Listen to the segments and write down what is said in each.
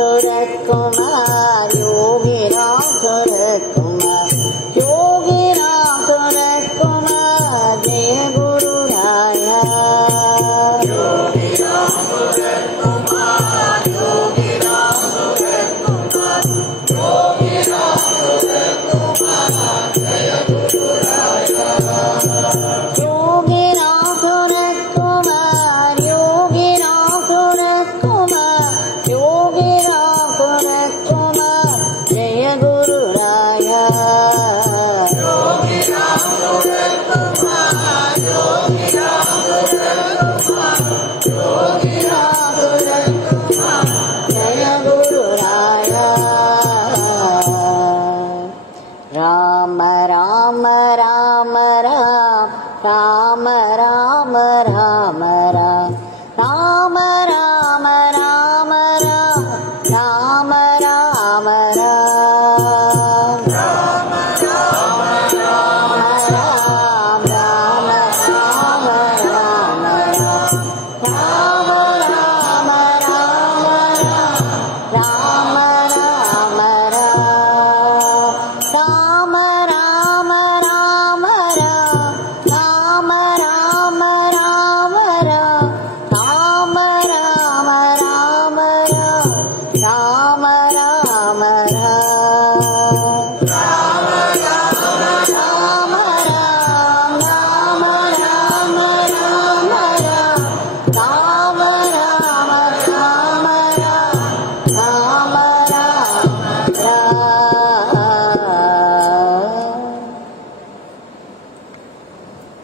Ramsuratkumar, Yogi Ramsuratkumar, Yogi Ramsuratkumar, Jaya Guru Raya. Yogi Ramsuratkumar, Yogi Ramsuratkumar, Yogi Ramsuratkumar, Jaya Guru Raya. Yogi Ramsuratkumar, Yogi Ramsuratkumar, Yogi Ramsuratkumar, Jaya Guru Raya. Yogi Ramsuratkumar, Yogi Ramsuratkumar, Yogi Ramsuratkumar, Jaya Guru Raya. Rama Rama Rama Rama Rama Rama Rama Rama Rama Rama Rama Rama Rama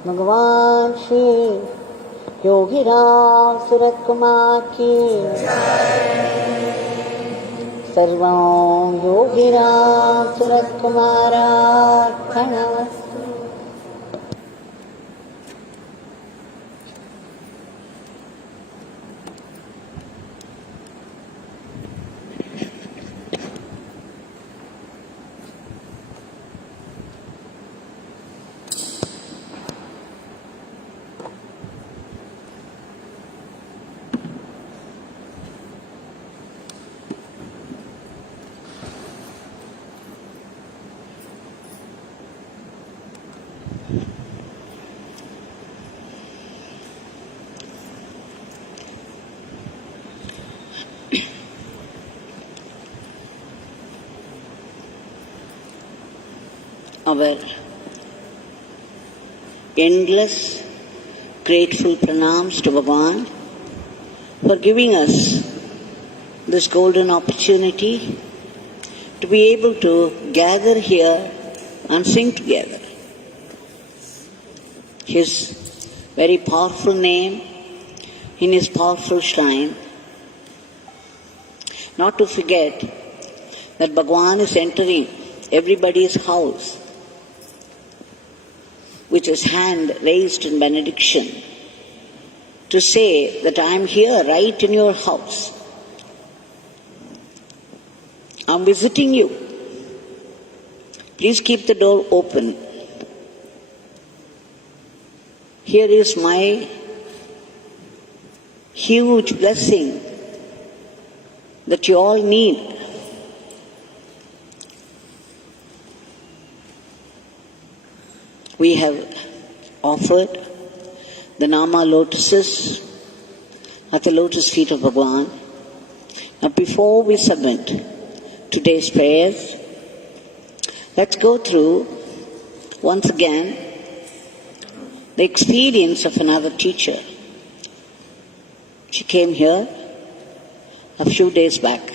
Bhagwan Shri Yogi Ramsuratkumar ki Sarvam Yogi Ramsuratkumar Ashram. Our endless grateful pranams to Bhagwan for giving us this golden opportunity to be able to gather here and sing together. His very powerful name in his powerful shrine. Not to forget that Bhagwan is entering everybody's house with his hand raised in benediction to say that I am here right in your house. I am visiting you. Please keep the door open. Here is my huge blessing that you all need. We have offered the Nama lotuses at the lotus feet of Bhagwan. Now before we submit today's prayers, let's go through once again the experience of another teacher. She came here a few days back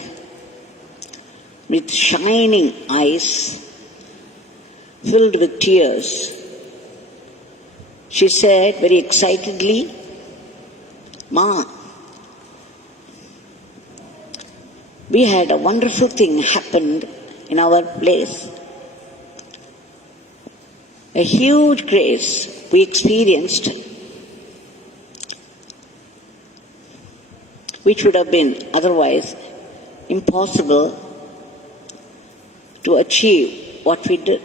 with shining eyes filled with tears. She said very excitedly, "Ma, we had a wonderful thing happened in our place. A huge grace we experienced, which would have been otherwise impossible to achieve what we did."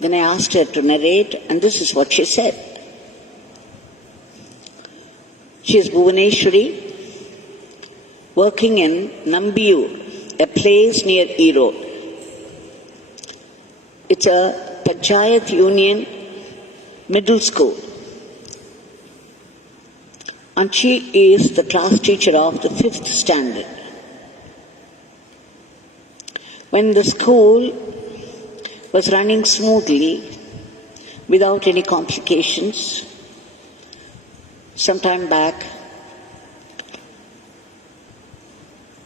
Then I asked her to narrate, and this is what she said. She is Bhuvaneshwari, working in Nambiur, a place near Erode. It's a Panchayat Union middle school. And she is the class teacher of the 5th standard. When the school was running smoothly, without any complications, some time back,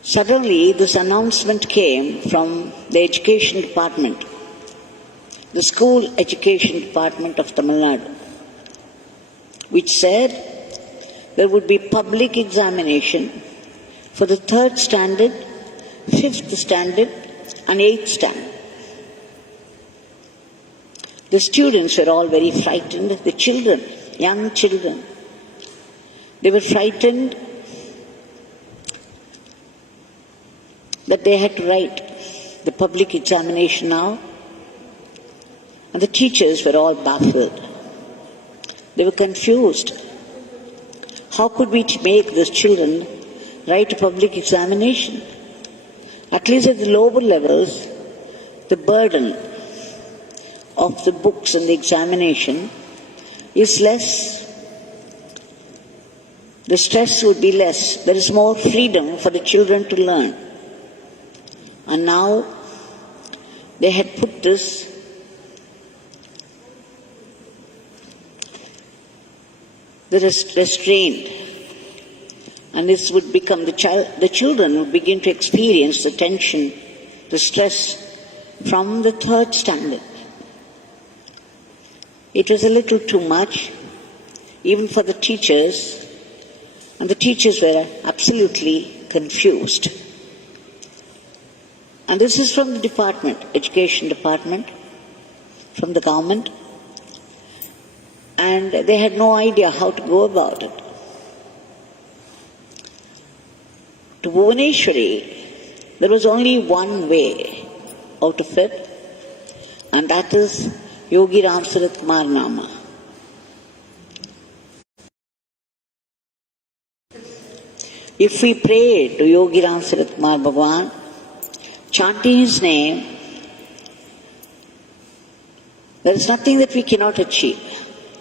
suddenly this announcement came from the education department, the school education department of Tamil Nadu, which said there would be public examination for the 3rd standard, 5th standard and 8th standard. The students were all very frightened, the children, young children. They were frightened that they had to write the public examination now, and the teachers were all baffled. They were confused. How could we make these children write a public examination? At least at the lower levels, the burden of the books and the examination is less. The stress would be less. There is more freedom for the children to learn. And now they had put this restraint, and this would become the children would begin to experience the tension, the stress from the 3rd standard. It was a little too much, even for the teachers, and the teachers were absolutely confused. And this is from the department, education department, from the government, and they had no idea how to go about it. To Bhuvaneshwari, there was only one way out of it, and that is Yogi Ramsuratkumar Nama. If we pray to Yogi Ramsuratkumar Bhagwan, chanting his name, there is nothing that we cannot achieve.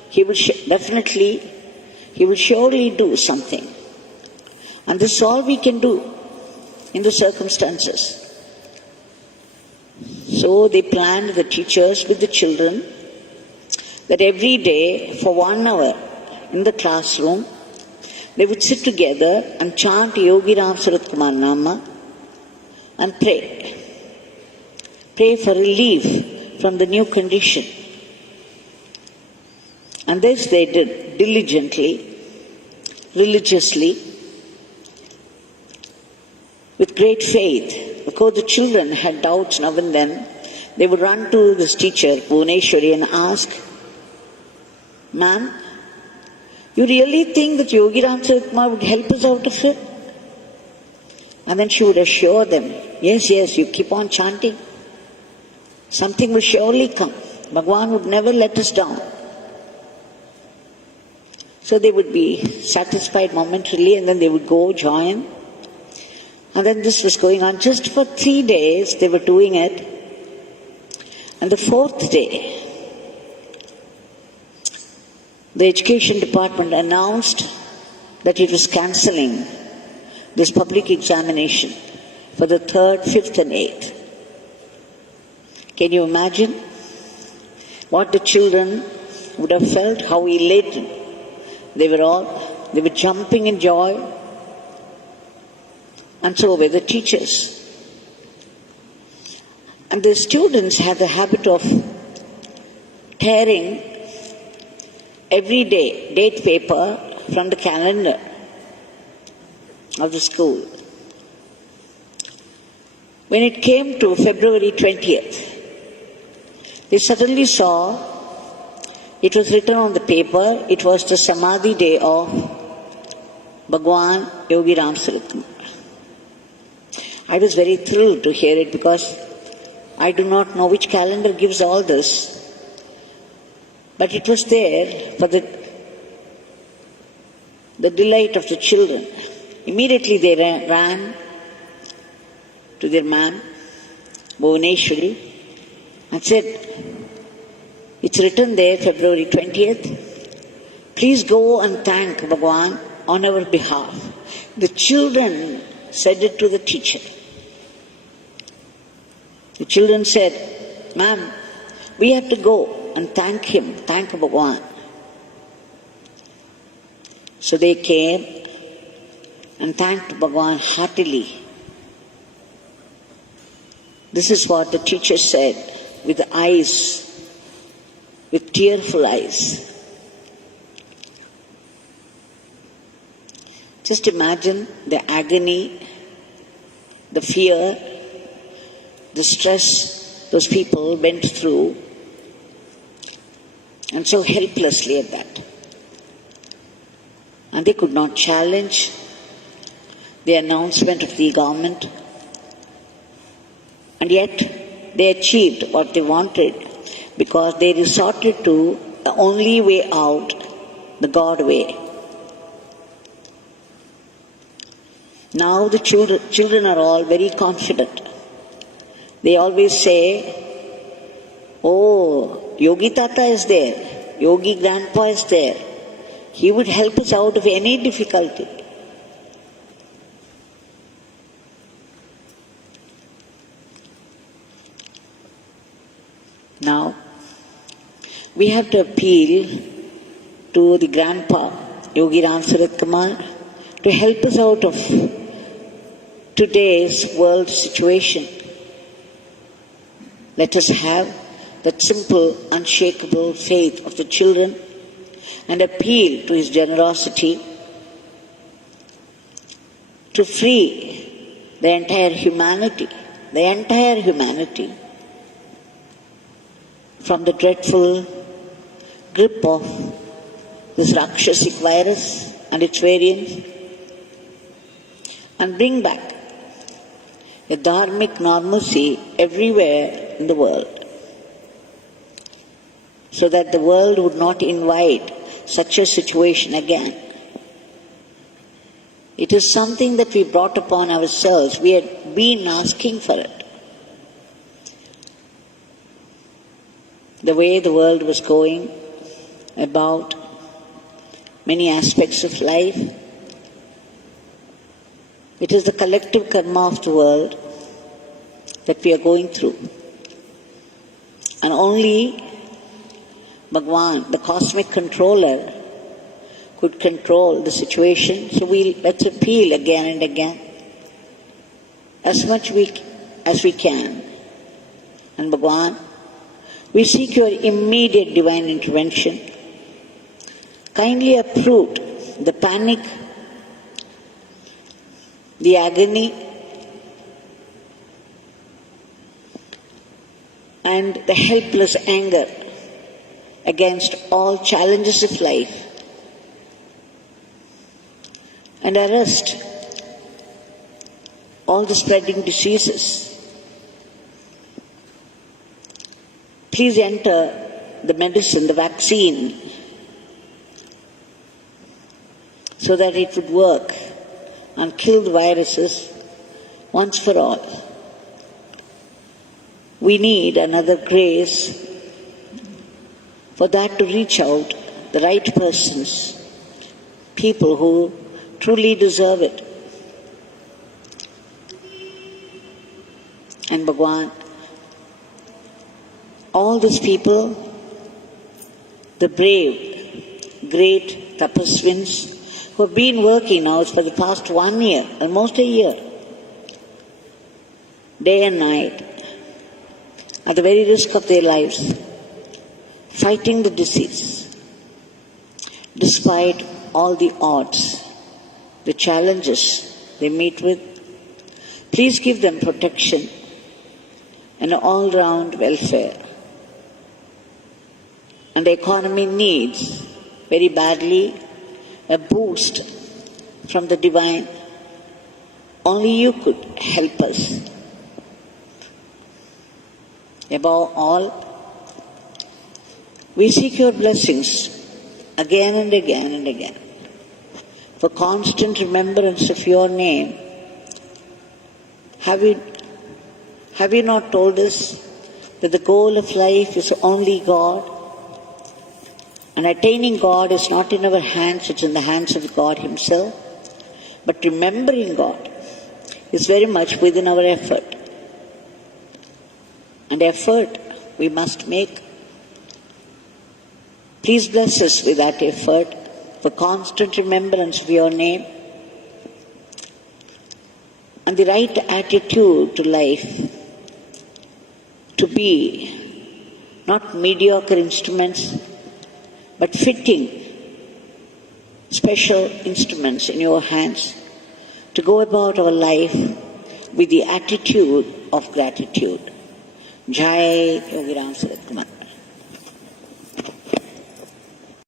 He will he will surely do something. And this is all we can do in the circumstances. So they planned, the teachers with the children, that every day for 1 hour in the classroom, they would sit together and chant Yogi Ramsuratkumar Nama and pray. Pray for relief from the new condition. And this they did diligently, religiously, with great faith. Because the children had doubts now and then, they would run to this teacher, Bhuvaneshwari, and ask, "Ma'am, you really think that Yogi Ramsuratkumar would help us out of it?" And then she would assure them, yes, you keep on chanting. Something will surely come. Bhagwan would never let us down. So they would be satisfied momentarily, and then they would go join. And then this was going on. Just for 3 days they were doing it. And the 4th day, the education department announced that it was cancelling this public examination for the 3rd, 5th and 8th. Can you imagine what the children would have felt, how elated they were jumping in joy, and so were the teachers. And the students had the habit of tearing every day date paper from the calendar of the school. When it came to February 20th, they suddenly saw it was written on the paper, it was the Samadhi day of Bhagwan Yogi Ramsuratkumar. I was very thrilled to hear it because I do not know which calendar gives all this. But it was there for the delight of the children. Immediately they ran to their man, Bhuvaneshwari, and said, it's written there, February 20th, please go and thank Bhagwan on our behalf. The children said it to the teacher. The children said, ma'am, we have to go and thank him, thank Bhagwan. So they came and thanked Bhagwan heartily. This is what the teacher said with eyes, with tearful eyes. Just imagine the agony, the fear, the stress those people went through, and so helplessly at that. And they could not challenge the announcement of the government, and yet they achieved what they wanted because they resorted to the only way out, the God way. Now the children are all very confident. They always say, oh, Yogi Tata is there, Yogi Grandpa is there. He would help us out of any difficulty. Now, we have to appeal to the Grandpa, Yogi Ramsuratkumar, to help us out of today's world situation. Let us have that simple, unshakable faith of the children and appeal to his generosity to free the entire humanity from the dreadful grip of this Rakshasic virus and its variants, and bring back a dharmic normalcy everywhere in the world, so that the world would not invite such a situation again. It is something that we brought upon ourselves. We had been asking for it. The way the world was going about many aspects of life, it is the collective karma of the world that we are going through. And only Bhagwan, the cosmic controller, could control the situation. So let's appeal again and again, as much as we can. And Bhagwan, we seek your immediate divine intervention. Kindly uproot the panic, the agony, and the helpless anger against all challenges of life, and arrest all the spreading diseases. Please enter the medicine, the vaccine, so that it would work and kill the viruses once for all. We need another grace for that to reach out, the right persons, people who truly deserve it. And Bhagwan, all these people, the brave, great tapaswins who have been working now for the past 1 year, almost a year, day and night, at the very risk of their lives, fighting the disease, despite all the odds, the challenges they meet with. Please give them protection and all-round welfare. And the economy needs very badly a boost from the divine. Only you could help us. Above all, we seek your blessings again and again and again for constant remembrance of your name. Have you not told us that the goal of life is only God? And attaining God is not in our hands, it's in the hands of God Himself. But remembering God is very much within our effort. And effort we must make. Please bless us with that effort for constant remembrance of your name and the right attitude to life, to be not mediocre instruments, but fitting special instruments in your hands to go about our life with the attitude of gratitude. Jai Yogi Ramsuratkumar.